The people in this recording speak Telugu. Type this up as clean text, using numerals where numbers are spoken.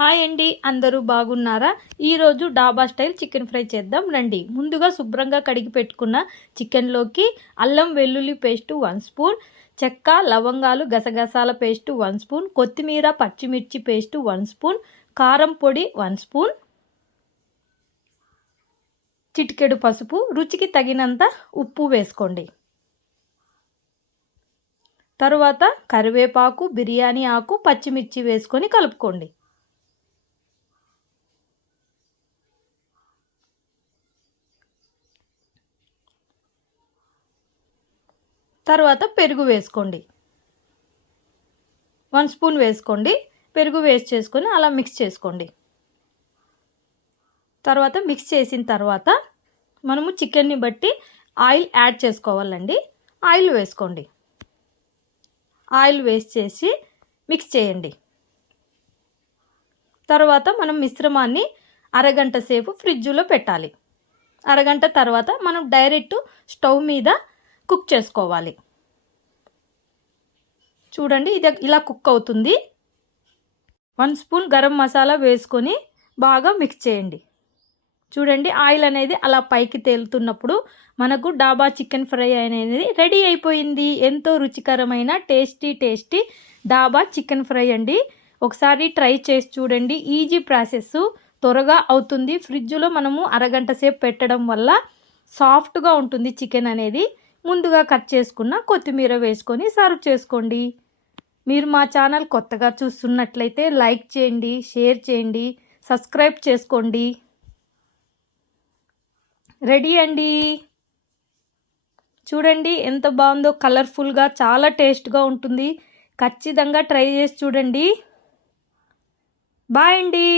హాయ్ అండి, అందరూ బాగున్నారా? ఈరోజు డాబా స్టైల్ చికెన్ ఫ్రై చేద్దాం రండి. ముందుగా శుభ్రంగా కడిగి పెట్టుకున్న చికెన్లోకి అల్లం వెల్లుల్లి పేస్ట్ 1 స్పూన్, చెక్క లవంగాలు గసగసాల పేస్ట్ 1 స్పూన్, కొత్తిమీర పచ్చిమిర్చి పేస్ట్ 1 స్పూన్, కారం పొడి 1 స్పూన్, చిటికెడు పసుపు, రుచికి తగినంత ఉప్పు వేసుకోండి. తరువాత కరివేపాకు, బిర్యానీ ఆకు, పచ్చిమిర్చి వేసుకొని కలుపుకోండి. తర్వాత పెరుగు వేసుకోండి. 1 స్పూన్ వేసుకోండి. పెరుగు వేస్ట్ చేసుకొని అలా మిక్స్ చేసుకోండి. తర్వాత మిక్స్ చేసిన తర్వాత మనము చికెన్ని బట్టి ఆయిల్ యాడ్ చేసుకోవాలండి. ఆయిల్ వేసుకోండి. ఆయిల్ వేస్ట్ చేసి మిక్స్ చేయండి. తర్వాత మనం మిశ్రమాన్ని అరగంట సేపు ఫ్రిడ్జ్లో పెట్టాలి. అరగంట తర్వాత మనం డైరెక్ట్ స్టవ్ మీద కుక్ చేసుకోవాలి. చూడండి, ఇది ఇలా కుక్ అవుతుంది. 1 స్పూన్ గరం మసాలా వేసుకొని బాగా మిక్స్ చేయండి. చూడండి, ఆయిల్ అనేది అలా పైకి తేలుతున్నప్పుడు మనకు డాబా చికెన్ ఫ్రై అనేది రెడీ అయిపోయింది. ఎంతో రుచికరమైన టేస్టీ డాబా చికెన్ ఫ్రై అండి. ఒకసారి ట్రై చేసి చూడండి. ఈజీ ప్రాసెస్, త్వరగా అవుతుంది. ఫ్రిడ్జ్లో మనము అరగంట సేపు పెట్టడం వల్ల సాఫ్ట్గా ఉంటుంది చికెన్ అనేది. ముందుగా కట్ చేసుకున్న కొత్తిమీర వేసుకొని సర్వ్ చేసుకోండి. మీరు మా ఛానల్ కొత్తగా చూస్తున్నట్లయితే లైక్ చేయండి, షేర్ చేయండి, సబ్స్క్రైబ్ చేసుకోండి. రెడీ అండి. చూడండి ఎంత బాగుందో, కలర్ఫుల్గా చాలా టేస్ట్గా ఉంటుంది. ఖచ్చితంగా ట్రై చేసి చూడండి. బాయ్ అండి.